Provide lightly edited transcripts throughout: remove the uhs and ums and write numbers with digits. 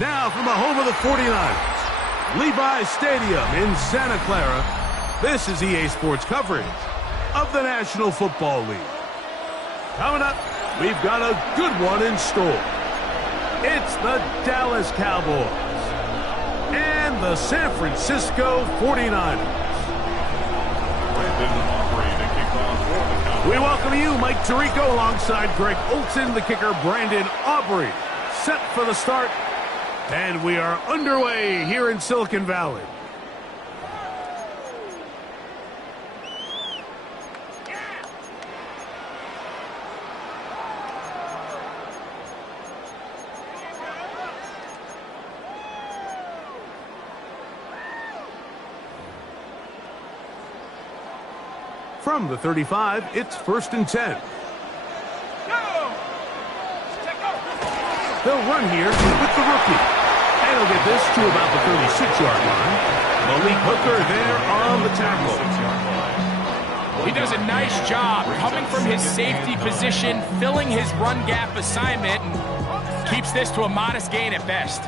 Now from the home of the 49ers, Levi's Stadium in Santa Clara, this is EA Sports coverage of the National Football League. Coming up, we've got a good one in store. It's the Dallas Cowboys and the San Francisco 49ers. We welcome you, Mike Tirico, alongside Greg Olson, the kicker, Brandon Aubrey. Set for the start, and we are underway here in Silicon Valley. From the 35, it's 1st and 10. They'll run here with the rookie. And he'll get this to about the 36-yard line. Malik Hooker there on the tackle. He does a nice job coming from his safety position, filling his run gap assignment, and keeps this to a modest gain at best.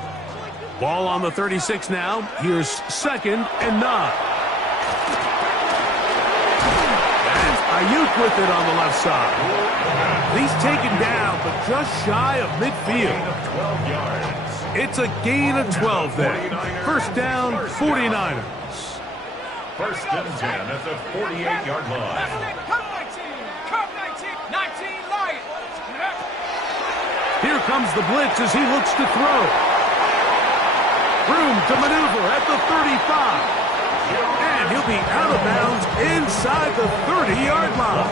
Ball on the 36 now. Here's 2nd and 9. Ayuk with it on the left side. He's taken down, but just shy of midfield. It's a gain of 12 there. 1st down, 49ers. 1st and 10 at the 48-yard line. Here comes the blitz as he looks to throw. Room to maneuver at the 35. And he'll be out of bounds inside the 30-yard line.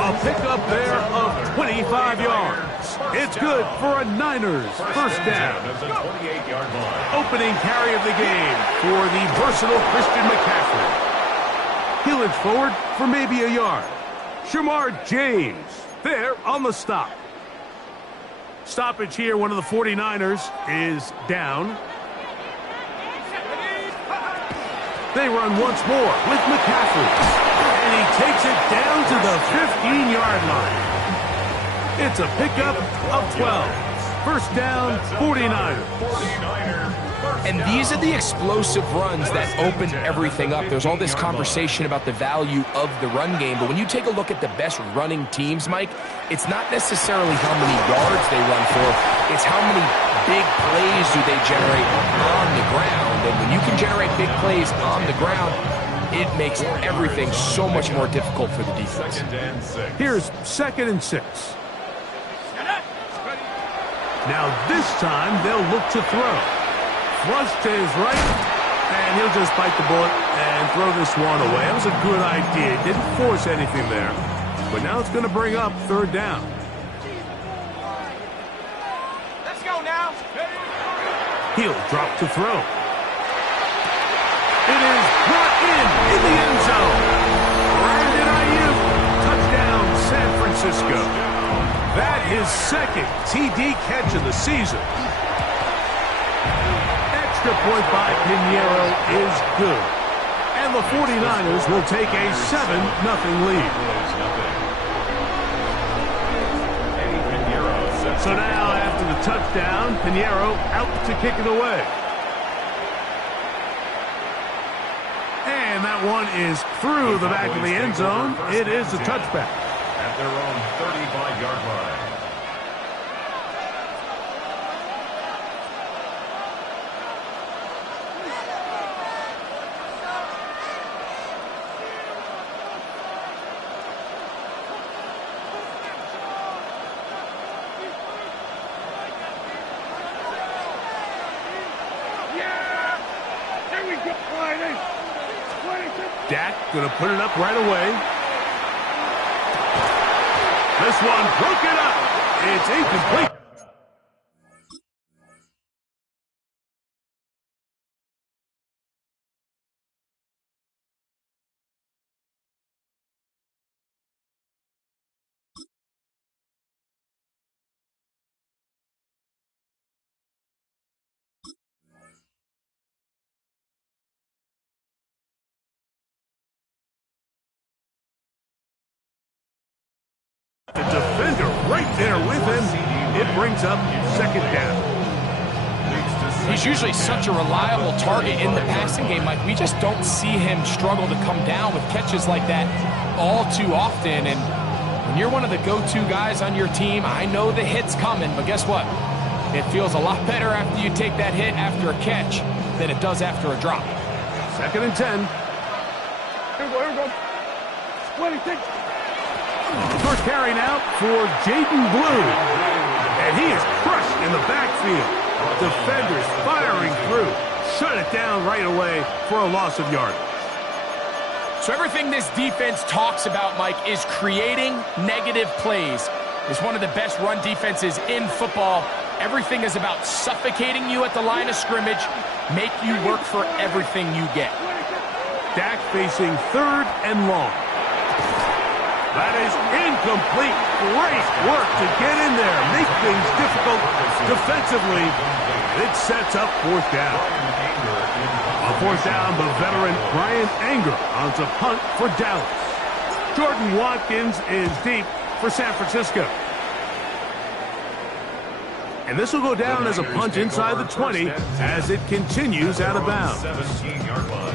A pickup there of 25 yards. It's good for a Niners 1st down. Opening carry of the game for the versatile Christian McCaffrey. He'll inch forward for maybe a yard. Shamar James there on the stop. Stoppage here, one of the 49ers is down. They run once more with McCaffrey. And he takes it down to the 15-yard line. It's a pickup of 12. 1st down, 49ers. And these are the explosive runs that open everything up. There's all this conversation about the value of the run game, but when you take a look at the best running teams, Mike, it's not necessarily how many yards they run for, it's how many big plays do they generate on the ground. And when you can generate big plays on the ground, it makes everything so much more difficult for the defense. Here's 2nd and 6. Now this time they'll look to throw. Flush to his right, and he'll just bite the bullet and throw this one away. That was a good idea. Didn't force anything there. But now it's going to bring up 3rd down. Let's go now. He'll drop to throw. It is brought in the end zone. Brandon Ayuk, touchdown San Francisco. That is 2nd TD catch of the season. Extra point by Pinheiro is good. And the 49ers will take a 7-0 lead. So now after the touchdown, Pinheiro out to kick it away. And that one is through the back of the end zone. It is a touchback. At their own 35-yard line. Dak going to put it up right away. This one broken up. It's incomplete. The defender right there with him. It brings up 2nd down. He's usually such a reliable target in the passing game, Mike. We just don't see him struggle to come down with catches like that all too often. And when you're one of the go-to guys on your team, I know the hit's coming, but guess what? It feels a lot better after you take that hit after a catch than it does after a drop. 2nd and 10. Here we go. 26. First carry now for Jaden Blue. And he is crushed in the backfield. Defenders firing through. Shut it down right away for a loss of yardage. So everything this defense talks about, Mike, is creating negative plays. It's one of the best run defenses in football. Everything is about suffocating you at the line of scrimmage, make you work for everything you get. Dak facing 3rd and long. That is incomplete. Great work to get in there. Make things difficult defensively. It sets up 4th down. On 4th down, the veteran Brian Anger on to punt for Dallas. Jordan Watkins is deep for San Francisco. And this will go down as a punt inside the 20 as it continues out of bounds. 17-yard line.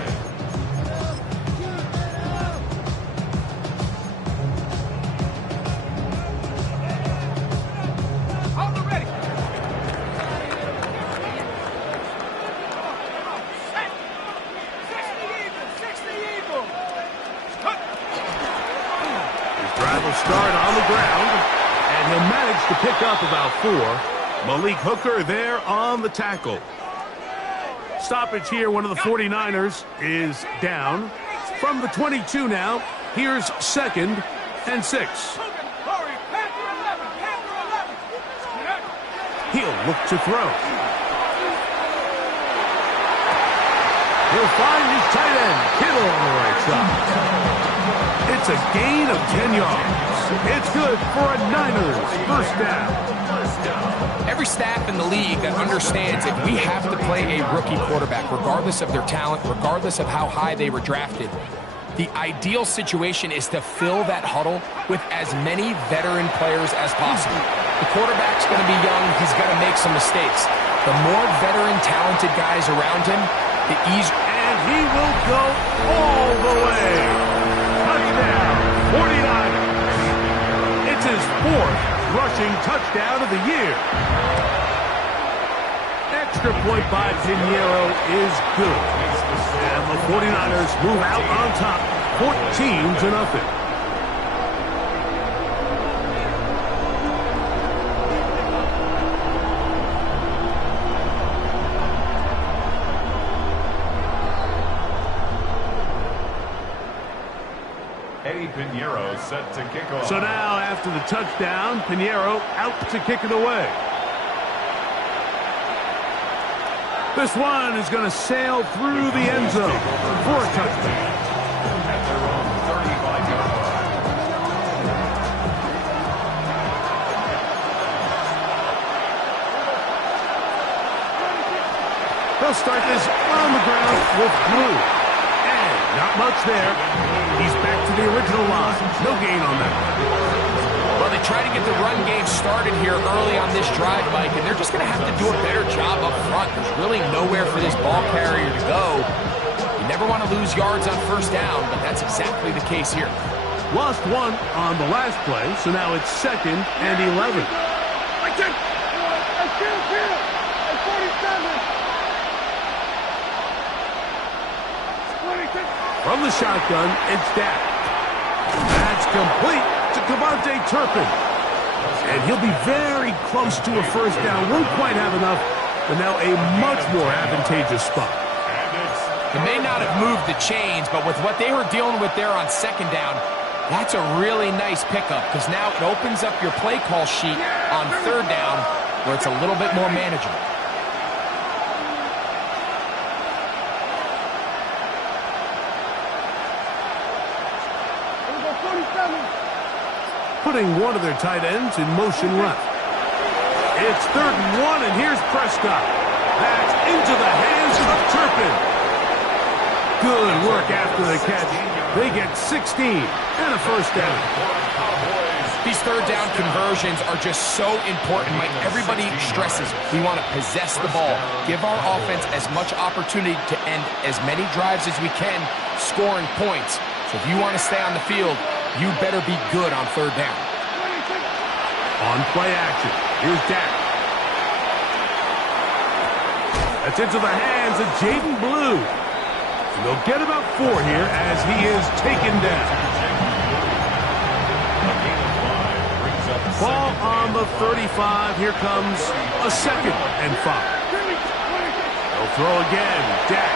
Start on the ground, and he'll manage to pick up about 4. Malik Hooker there on the tackle. Stoppage here, one of the 49ers is down. From the 22 now, here's 2nd and 6. He'll look to throw. He'll find his tight end, Kittle on the right side. It's a gain of 10 yards. It's good for a Niners first down. Every staff in the league that understands if we have to play a rookie quarterback, regardless of their talent, regardless of how high they were drafted, the ideal situation is to fill that huddle with as many veteran players as possible. The quarterback's going to be young. He's going to make some mistakes. The more veteran, talented guys around him, the easier. And he will go all the way. Touchdown, 49ers. It's his 4th rushing touchdown of the year. Extra point by Pinheiro is good. And the 49ers move out on top, 14-0. Pinheiro set to kick off. So now, after the touchdown, Pinheiro out to kick it away. This one is going to sail through the end zone for a touchdown. At their own 35-yard line. They'll start this on the ground with Blue. And not much there. He's back to the original line. No gain on that. Well, they try to get the run game started here early on this drive, Mike, and they're just going to have to do a better job up front. There's really nowhere for this ball carrier to go. You never want to lose yards on first down, but that's exactly the case here. Lost 1 on the last play, so now it's 2nd and 11. From the shotgun, it's Dak. That's complete to Devontae Turpin. And he'll be very close to a first down. Won't quite have enough, but now a much more advantageous spot. They may not have moved the chains, but with what they were dealing with there on 2nd down, that's a really nice pickup because now it opens up your play call sheet on 3rd down where it's a little bit more manageable. Putting one of their tight ends in motion left. It's 3rd and 1, and here's Prescott. That's into the hands of Turpin. Good work after the catch. They get 16 and a first down. Cowboys These third down conversions are just so important, Mike. Everybody stresses we want to possess the ball, give our offense as much opportunity to end as many drives as we can, scoring points. So if you want to stay on the field, you better be good on third down. On play action, here's Dak. That's into the hands of Jaden Blue. And they'll get about 4 here as he is taken down. Ball on the 35. Here comes a 2nd and 5. They'll throw again. Dak.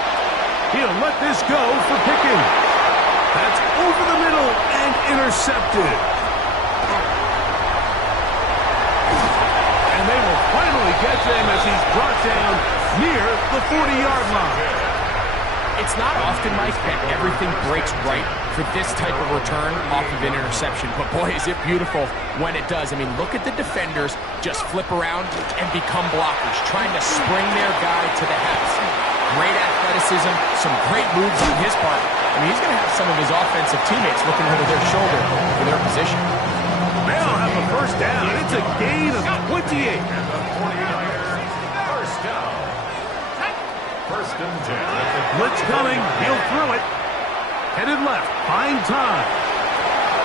He'll let this go for Pickens. That's over the middle and intercepted. And they will finally get him as he's brought down near the 40-yard line. It's not often, Mike, that everything breaks right for this type of return off of an interception. But, boy, is it beautiful when it does. I mean, look at the defenders just flip around and become blockers, trying to spring their guy to the house. Great athleticism, some great moves on his part. I mean, he's going to have some of his offensive teammates looking over their shoulder for their position. They'll have a first down. It's a gain of 28. First and 10. Blitz coming. He'll throw it. Headed left. Find time.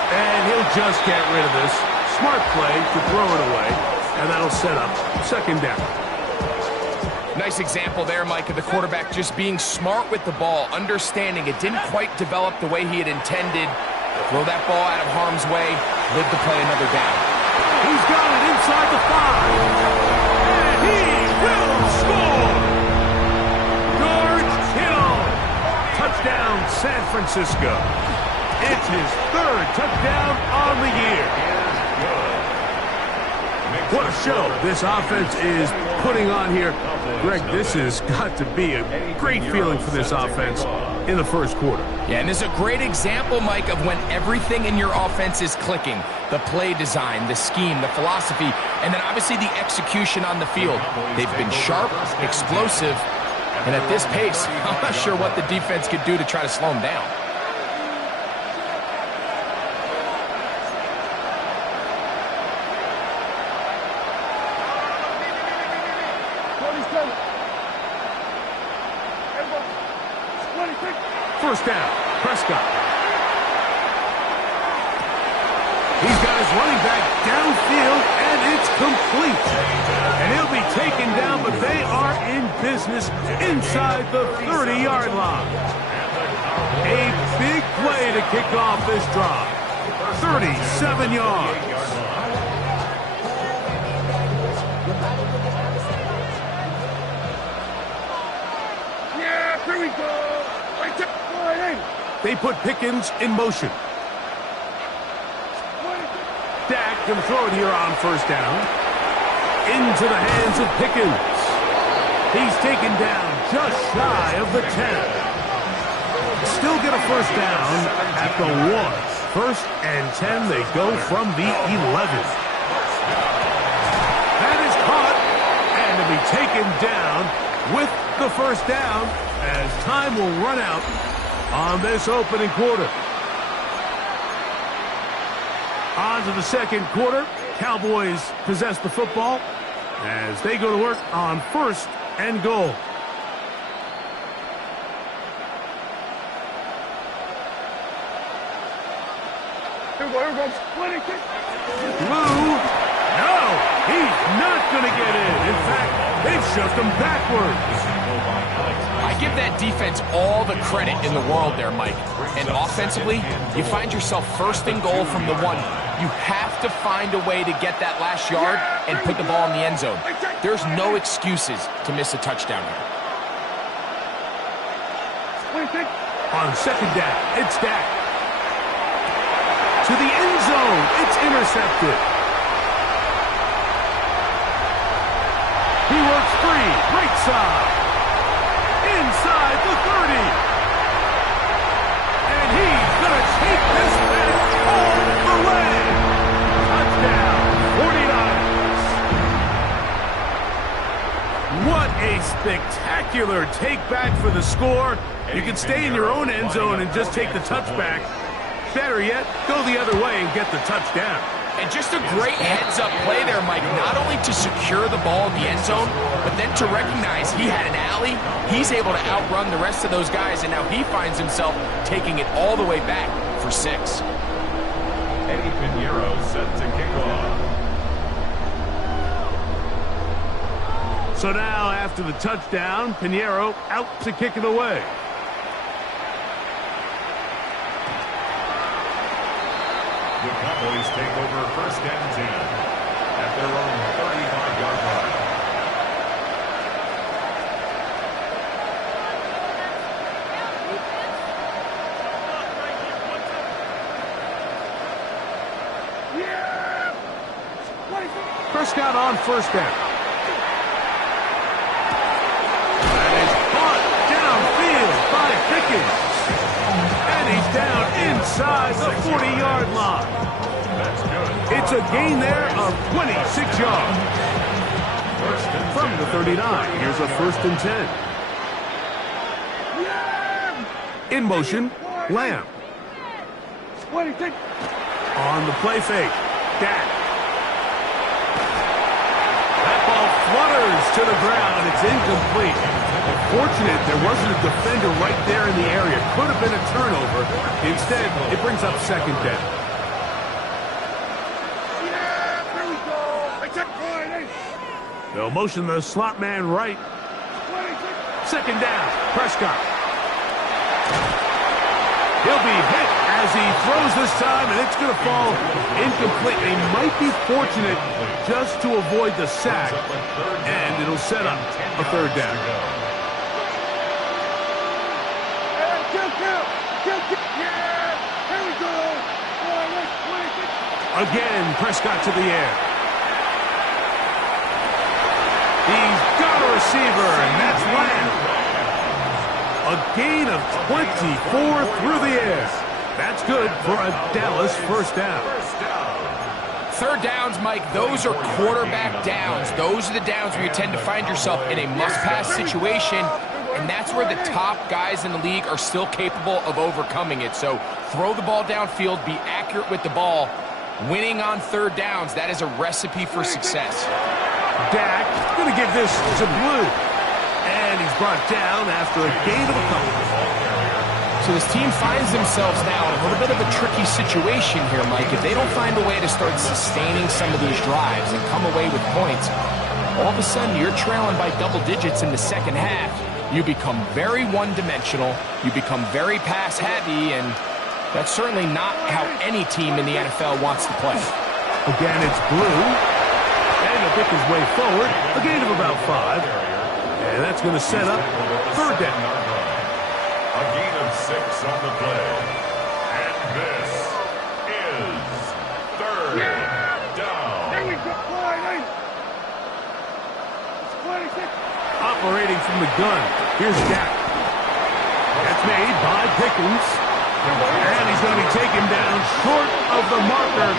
And he'll just get rid of this. Smart play to throw it away. And that'll set up 2nd down. Nice example there, Mike, of the quarterback just being smart with the ball, understanding it didn't quite develop the way he had intended. Throw that ball out of harm's way, live to play another down. He's got it inside the 5. And he will score! Touchdown, San Francisco. It's his 3rd touchdown on the year. What a show this offense is putting on here. Greg, this has got to be a great feeling for this offense in the first quarter. Yeah, and this is a great example, Mike, of when everything in your offense is clicking. The play design, the scheme, the philosophy, and then obviously the execution on the field. They've been sharp, explosive, and at this pace, I'm not sure what the defense could do to try to slow him down. First down, Prescott. He's got his running back downfield, and it's complete. And he'll be taken down, but they are in business inside the 30-yard line. A big play to kick off this drive. 37 yards. Yeah, here we go. They put Pickens in motion. Dak can throw it here on first down. Into the hands of Pickens. He's taken down just shy of the 10. Still get a first down at the 1. 1st and 10, they go from the 11. That is caught and to be taken down with the first down as time will run out on this opening quarter. On to the second quarter. Cowboys possess the football as they go to work on 1st and goal. Here we go. Blue. No, he's not going to get in. In fact, they've shoved him backwards. I give that defense all the credit in the world there, Mike. And offensively, you find yourself 1st and goal from the 1. You have to find a way to get that last yard and put the ball in the end zone. There's no excuses to miss a touchdown here. On 2nd down, it's Dak. To the end zone, it's intercepted. He works free, right side. Inside the 30. And he's going to take this back all the way. Touchdown, 49ers. What a spectacular take back for the score. You can stay in your own end zone and just take the touchback. Better yet, go the other way and get the touchdown. And just a great heads-up play there, Mike, not only to secure the ball in the end zone, but then to recognize he had an alley. He's able to outrun the rest of those guys, and now he finds himself taking it all the way back for 6. Eddie Pinheiro set to kick off. So now, after the touchdown, Pinheiro out to kick it away. The Cowboys take over 1st and 10 at their own 35-yard line. Prescott on 1st down. That is caught downfield by Pickens. And he's down inside the 40-yard line. That's good. It's a gain there of 26 yards. From the 39, here's a 1st and 10. In motion, Lamb. On the play fake, Dak. That ball flutters to the ground. It's incomplete. Fortunate there wasn't a defender right there in the area. Could have been a turnover. Instead, it brings up 2nd down. They'll motion the slot man right. 2nd down, Prescott. He'll be hit as he throws this time, and it's going to fall incomplete. They might be fortunate just to avoid the sack, and it'll set up a 3rd down. Again, Prescott to the air. He's got a receiver, and that's Lamb. A gain of 24 through the air. That's good for a Dallas 1st down. 3rd downs, Mike, those are quarterback downs. Those are the downs where you tend to find yourself in a must-pass situation, and that's where the top guys in the league are still capable of overcoming it. So throw the ball downfield, be accurate with the ball. Winning on 3rd downs, that is a recipe for success. Dak going to give this to Blue. And he's brought down after a gain of a couple. So this team finds themselves now in a little bit of a tricky situation here, Mike. If they don't find a way to start sustaining some of these drives and come away with points, all of a sudden you're trailing by double digits in the 2nd half. You become very one-dimensional. You become very pass-heavy, and that's certainly not how any team in the NFL wants to play. Again, it's Blue. And he'll pick his way forward. A gain of about 5. And that's going to set up 3rd down. A gain of 6 on the play. And this is 3rd down. There we go. Operating from the gun. Here's Dak. That's made by Pickens. And he's going to be taken down short of the marker.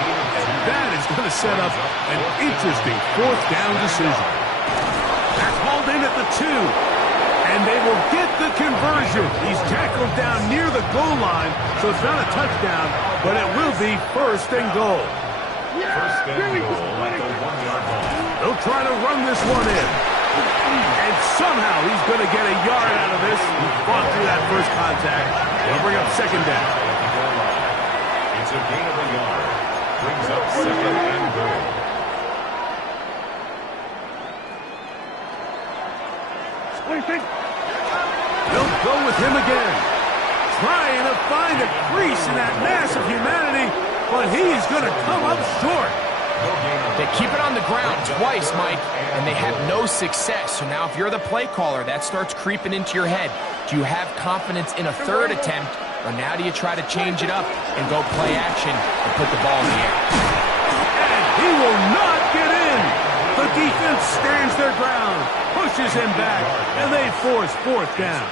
That is going to set up an interesting 4th down decision. That's hauled in at the 2. And they will get the conversion. He's tackled down near the goal line, so it's not a touchdown, but it will be 1st and goal. 1st and goal at the 1-yard line. They'll try to run this one in. And somehow he's going to get a yard out of this. He fought through that first contact. They'll bring up 2nd down. It's a gain of a yard. Brings up 2nd and goal. They'll go with him again. Trying to find a crease in that mass of humanity, but he's going to come up short. They keep it on the ground twice, Mike, and they have no success. So now if you're the play caller, that starts creeping into your head. Do you have confidence in a 3rd attempt, or now do you try to change it up and go play action and put the ball in the air? And he will not get in. The defense stands their ground, pushes him back, and they force 4th down.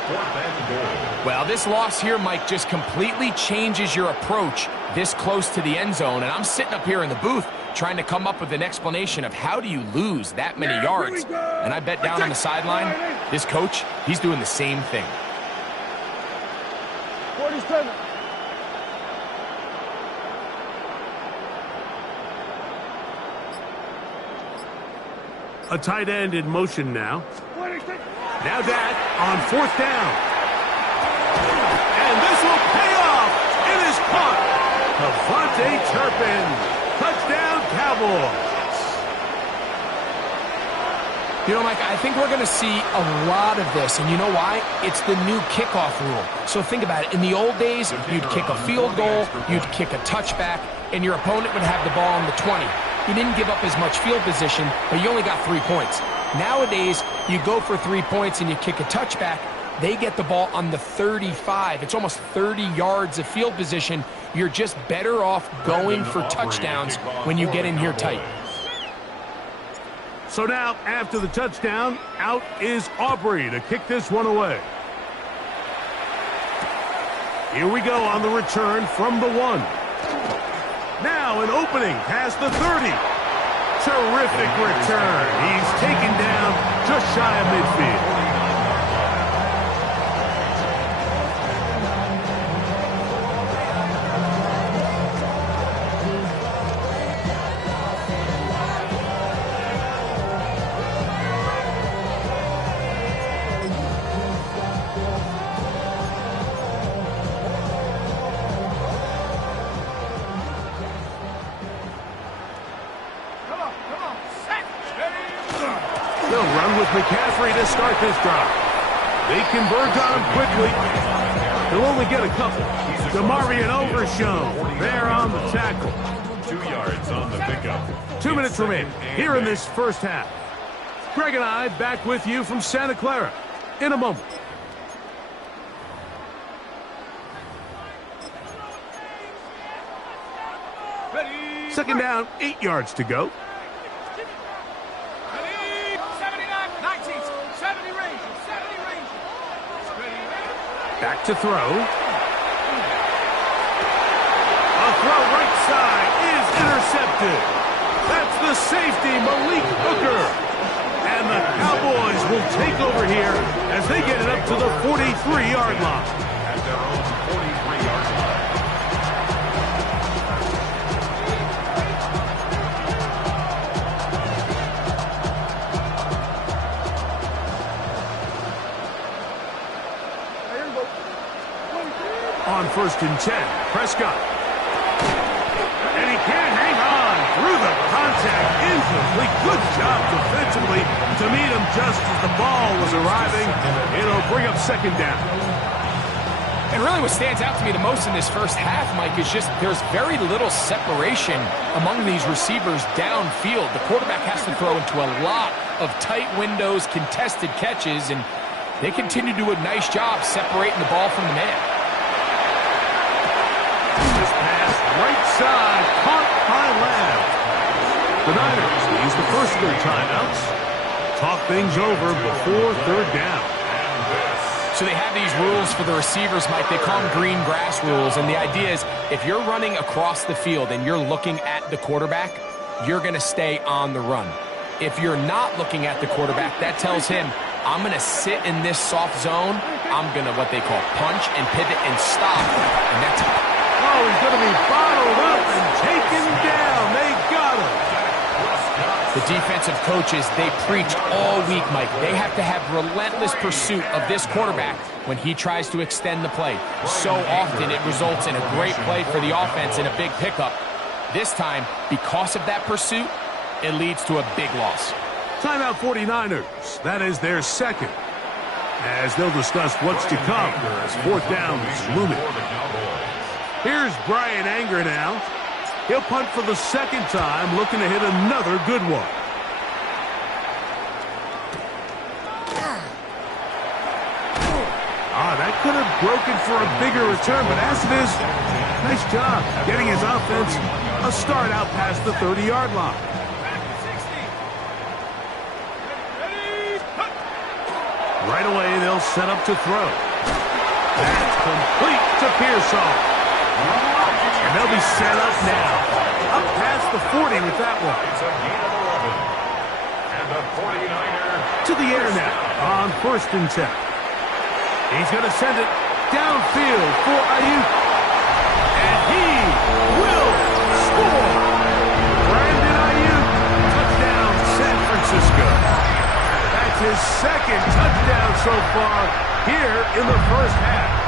Well, this loss here, Mike, just completely changes your approach this close to the end zone. And I'm sitting up here in the booth trying to come up with an explanation of how do you lose that many yards. And I bet down on the sideline, this coach, he's doing the same thing. 47. A tight end in motion now. Now Dak on 4th down. And this will pay off. It is caught. Devontae Turpin. Touchdown, Cowboys. You know, Mike, I think we're going to see a lot of this, and you know why? It's the new kickoff rule. So think about it. In the old days, you'd kick a field goal, you'd kick a touchback, and your opponent would have the ball on the 20. You didn't give up as much field position, but you only got 3 points. Nowadays, you go for 3 points and you kick a touchback, they get the ball on the 35. It's almost 30 yards of field position. You're just better off going for touchdowns when you get in here tight. So now, after the touchdown, out is Aubrey to kick this one away. Here we go on the return from the 1. Now an opening past the 30. Terrific return. He's taken down just shy of midfield. They'll run with McCaffrey to start this drive. They converge on him quickly. They'll only get a couple. DeMarvion Overshown there on the tackle. 2 yards on the pickup. 2 minutes remaining here in this first half. Greg and I back with you from Santa Clara in a moment. Second down, 8 yards to go. Back to throw. A throw right side is intercepted. That's the safety, Malik Hooker. And the Cowboys will take over here as they get it up to the 43-yard line. At their own 43-yard line. On 1st and 10, Prescott. And he can't hang on through the contact. Incomplete. Good job defensively to meet him just as the ball was arriving. It'll bring up 2nd down. And really what stands out to me the most in this first half, Mike, is just there's very little separation among these receivers downfield. The quarterback has to throw into a lot of tight windows, contested catches, and they continue to do a nice job separating the ball from the man. This pass right side, caught by Lamb. The Niners use the first of their timeouts. Talk things over before 3rd down. So they have these rules for the receivers, Mike. They call them green grass rules, and the idea is if you're running across the field and you're looking at the quarterback, you're going to stay on the run. If you're not looking at the quarterback, that tells him, I'm going to sit in this soft zone. I'm going to what they call punch and pivot and stop, and that's it. Oh, he's going to be bottled up and taken down. They got him. The defensive coaches, they preached all week, Mike. They have to have relentless pursuit of this quarterback when he tries to extend the play. So often it results in a great play for the offense and a big pickup. This time, because of that pursuit, it leads to a big loss. Timeout 49ers. That is their second. As they'll discuss what's to come as 4th down is looming. Here's Brian Anger now. He'll punt for the 2nd time, looking to hit another good one. That could have broken for a bigger return, but as it is, nice job getting his offense a start out past the 30-yard line. Right away, they'll set up to throw. That's complete to Pearsall. And they'll be set up now. Up past the 40 with that one. It's a gain of 11. And the 49er. To the air now on 1st and 10. He's going to send it downfield for Ayuk. And he will score. Brandon Ayuk. Touchdown, San Francisco. his second touchdown so far here in the first half.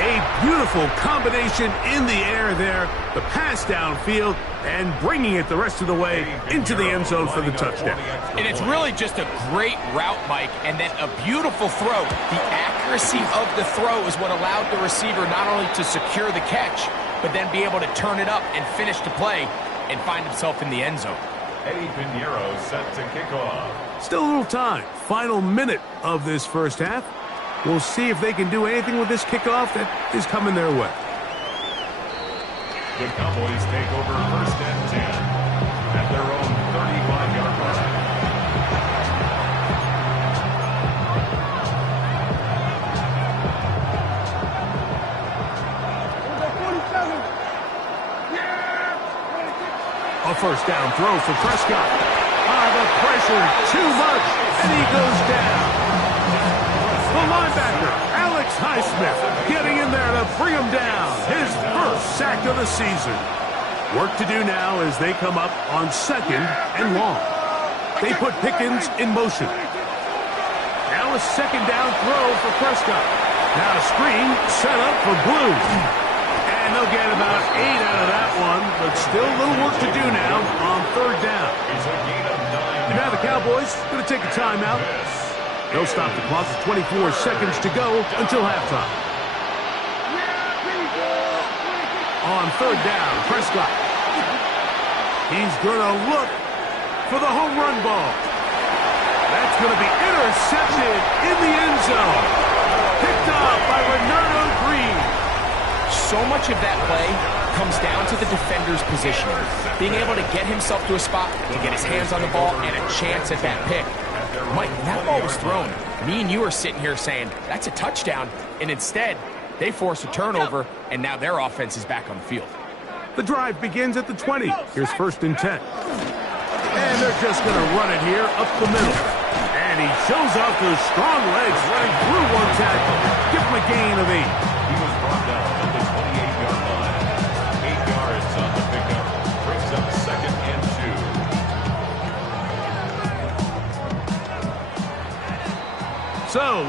A beautiful combination in the air there. The pass downfield and bringing it the rest of the way into the end zone for the touchdown. And it's really just a great route, Mike, and then a beautiful throw. The accuracy of the throw is what allowed the receiver not only to secure the catch, but then be able to turn it up and finish the play and find himself in the end zone. Eddie Pinheiro set to kick off. Still a little time. Final minute of this first half. We'll see if they can do anything with this kickoff that is coming their way. The Cowboys take over first and 10 at their own 35-yard line. A first down throw for Prescott. The pressure too much, and he goes down. The linebacker, Alex Highsmith, getting in there to bring him down. His first sack of the season. Work to do now as they come up on second and long. They put Pickens in motion. Now a second down throw for Prescott. Now a screen set up for Blue. And they'll get about 8 out of that one, but still a little work to do now on third down. And now the Cowboys going to take a timeout. They'll stop the clock with 24 seconds to go until halftime. On third down, Prescott. He's going to look for the home run ball. That's going to be intercepted in the end zone. Picked up by Renardo Green. So much of that play comes down to the defender's positioning. Being able to get himself to a spot, to get his hands on the ball, and a chance at that pick. Mike, when that ball was thrown, me and you are sitting here saying, that's a touchdown. And instead, they force a turnover, and now their offense is back on the field. The drive begins at the 20. Here's first and 10. And they're just going to run it here up the middle. And he shows off those strong legs running through one tackle. Give him a gain of 8. He was brought down at the 28-yard line. 8 yards on the pickup. Brings up second and 2. So